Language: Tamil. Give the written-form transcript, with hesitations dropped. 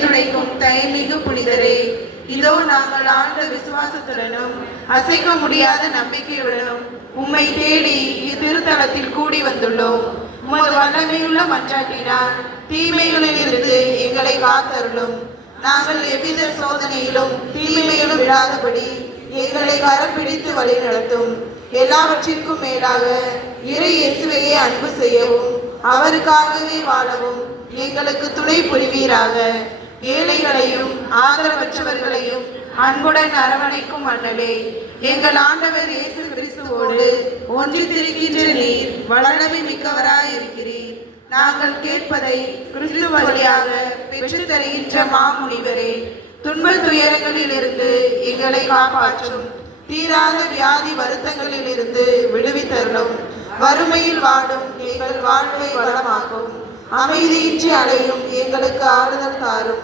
துடைக்கும் தயமிகு புனிதரே, இதோ நாங்கள் ஆழ்ந்த விசுவாசத்துடனும் அசைக்க முடியாத நம்பிக்கையுடனும் உம்மை தேடி இத்திருத்தலத்தில் கூடி வந்துள்ளோம். உமது வல்லமையுள்ள மன்றாட்டினால் தீமைகளில் இருந்து எங்களை காத்தருளும். நாங்கள் எவ்வித சோதனையிலும் தீமையிலும் விடாதபடி எங்களை கரம் பிடித்து வழி நடத்தும். எல்லாவற்றிற்கும் மேலாக இறை இயேசுவையே அன்பு செய்யவும் அவருக்காகவே வாழவும் எங்களுக்கு துணை புரிவீராக. ஏழைகளையும் ஆதரவற்றவர்களையும் அன்புடன் அரவணைக்கும் அண்ணலே, எங்கள் ஆண்டவர் இயேசு கிறிஸ்துவோடு ஒன்றித்திருக்கின்ற நீர் வல்லமை மிக்கவராயிருக்கிறீர். நாங்கள் கேட்பதை கிறிஸ்து வழியாக பெற்றுத் தருகின்ற மாமுனிவரே, துன்ப துயரங்களில் இருந்து எங்களை காப்பாற்றும். தீராத வியாதி வருத்தங்களில் இருந்து விடுவித்தருளும். வறுமையில் வாடும் எங்கள் வாழ்வை வளமாக்கும். அமைதியின்றி அடையும் எங்களுக்கு ஆறுதல் தாரும்.